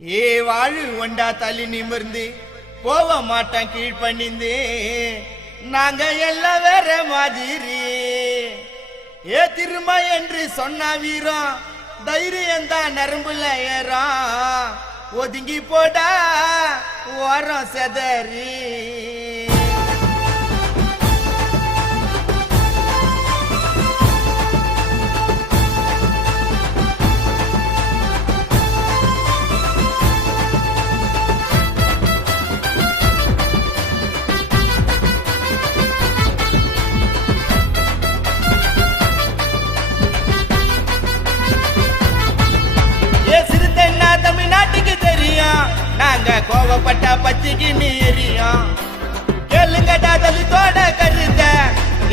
ஏ வாழு ஒண்டா தள்ளி நிமிர்ந்து போக மாட்டான் கீழ்பணிந்து நாங்க எல்லாம் வேற மாதிரி ஏ திரும்ப என்று சொன்ன வீரம் தைரியம் தான் நரம்புல ஏறான் ஒதுங்கி போடா ஓரம் செதறி தமிழ்நாட்டுக்கு தெரியும் நாங்க கோவப்பட்ட பச்சைக்கு நீரியும் கேளுங்கடா தலித்தோட கருத்த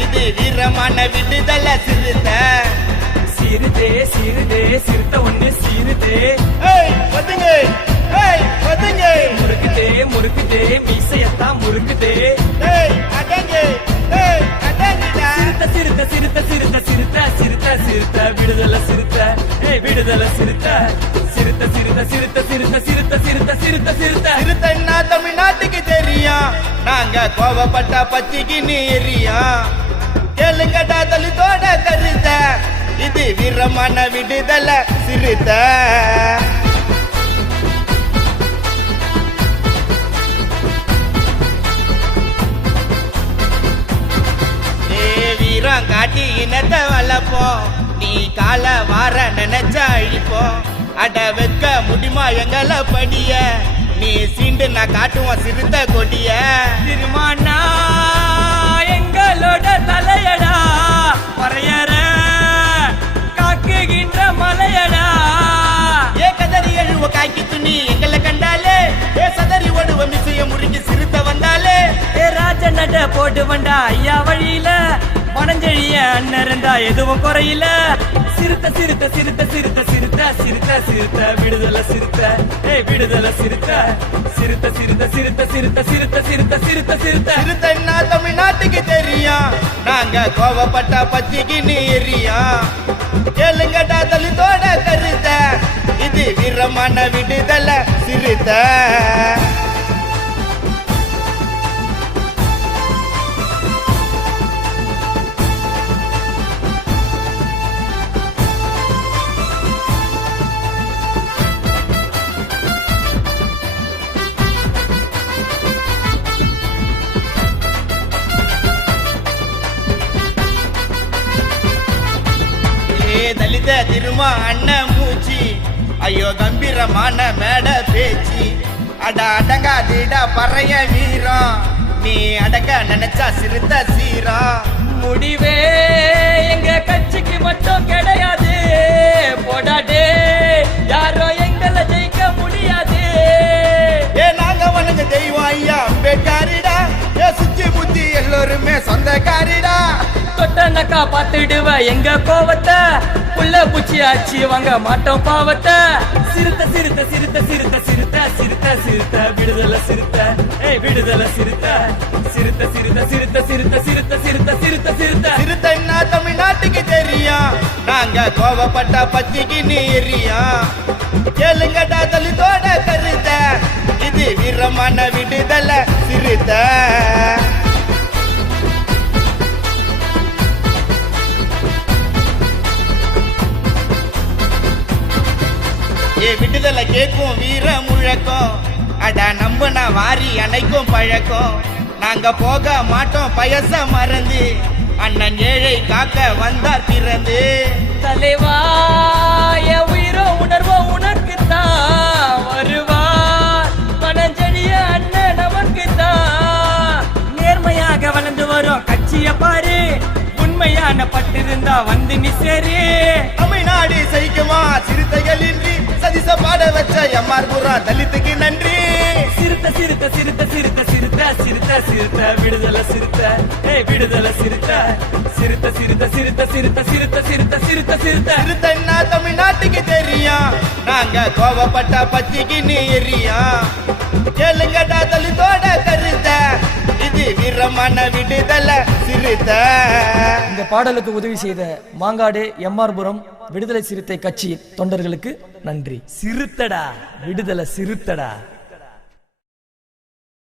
இது வீரமான விடுதலை சிறுத்த சிறுதே சிறுதே சிறுத்த ஒண்ணு சிறுதே ஒதுங்க ஒதுங்க முறுக்குதே முறுக்குதே மீசையத்தான் முறுக்குதே அடங்கு அடங்குடா சிறுத்த சிறுத்த சிறுத்த சிறுத்த சிறுத்த சிறுத்த விடுதலை சிறுத்த விடுதலை சிறுத்த சிறுத்த சிறுத்த சிறுத்த சிறுத்த சிறுத்த சிறுத்த சிறுத்த சிறுத்த சிறுத்தன்னா தமிழ்நாட்டுக்கு தெரியும் நாங்க கோவப்பட்ட பச்சைக்கு நீரியும் கேளுங்கடா தலித்தோட கருத்த இது வீரமான விடுதலை சிறுத்த வீரம் காட்டி இனத்தை வளர்ப்போம் நீ கால வார நினைச்ச அழிப்போம் அட வைக்க முடியுமா எங்களை படிய நீ சீண்டு நான் காட்டுவோம் சிறுத்த கொடிய திருமானா எங்களோட தலையடா பறையற காக்குகின்ற மலையடா ஏ கதறி எழுவ காக்கி துணி எங்களை கண்டாலே ஏ சதறி ஓடுவ மிசைய முறுக்கி சிறுத்த வந்தாலே ஏ ராஜ நட போட்டு வண்டா ஐயா வழியில மனஞ்செழிய அண்ணன் இருந்தா எதுவும் குறையில சிறுத்த சிறுத்த சிறுத்த சிறுத்த சிறுத்த சிறுத்த சிறுத்த விடுதலை சிறுத்த விடுதலை சிறுத்த சிறுத்த சிறுத்த சிறுத்த சிறுத்த சிறுத்த சிறுத்த சிறுத்த சிறுத்த சிறுத்தன்னா தமிழ்நாட்டுக்கு தெரியும் நாங்க கோவப்பட்ட பச்சைக்கு நீரியும் கேளுங்கடா தலித்தோட கருத்த இது வீரமான விடுதலை சிறுத்த தலித திருமா அண்ணன் மூச்சி ஐயோ கம்பீரமான மேட பேச்சு அட அடங்காதிடா பறைய வீரம் நீ அடங்க நினைச்சா சிறுத்த சீரம் முடிவே எங்க கட்சிக்கு மட்டும் கிடையாது போடாடே யாரோ எங்களை ஜெயிக்க முடியாது ஏ நாங்க வணங்க தெய்வம் ஐயா அம்பேத்காரிடா ஏ சுச்சி புத்தி எல்லோருமே சொந்தக்காரிடா தொட்டனக்கா பார்த்துடுவ எங்க கோவத்தை புள்ள பூச்சி ஆச்சு வாங்க மாட்டோம் பாவத்தை சிறுத்த சிறுத்த சிறுத்த சிறுத்த சிறுத்த சிறுத்த சிறுத்த விடுதலை சிறுத்த விடுதலை சிறுத்த சிறுத்த சிறுத்த சிறுத்த சிறுத்த சிறுத்த சிறுத்த சிறுத்த சிறுத்த சிறுத்தன்னா தமிழ்நாட்டுக்கு தெரியும் நாங்க கோவப்பட்ட பச்சைக்கு நீரியும் கேளுங்கடா தலித்தோட கருத்த இது வீரமான விடுதலை சிறுத்த ஏ விடுதலை கேட்கும் வீர முழக்கம் அடா நம்பனா வாரி அணைக்கும் பழக்கம் நாங்க போக மாட்டோம் பயச மறந்து அண்ணன் ஏழை காக்க வந்தார் பிறந்து தலைவா என் உயிரோ உணர்வோ உனக்குத்தான் வருவா மனஞ்செழிய அண்ணன் நமக்குத்தான் நேர்மையாக வளர்ந்து வரும் கட்சிய பாரு உண்மையான பட்டிருந்தா வந்து நீ சேரு தமிழ்நாடு சைக்குமா சிறுத்தைகளின்றி சதிச பாட வச்ச எம்ஆர் புறா தலித்துக்கு நன்றி சிறுத்த சிறுத்த சிறுத்த சிறுத்த சிறுத்த சிறுத்த சிறுத்த விடுதலை சிறுத்த விடுதலை சிறுத்த சிறுத்த சிறுத்த சிறுத்த சிறுத்த சிறுத்த சிறுத்த சிறுத்த சிறுத்த சிறுத்தன்னா தமிழ்நாட்டுக்கு தெரியும் நாங்க கோவப்பட்ட பச்சைக்கு நீரியும் கேளுங்கடா தலித்தோட கருத்த இது வீரமான விடுதலை சிறுத்தை. இந்த பாடலுக்கு உதவி செய்த மாங்காடு எம்ஆர்புரம் விடுதலை சிறுத்தை கட்சி தொண்டர்களுக்கு நன்றி. சிறுத்தடா விடுதலை சிறுத்தடா.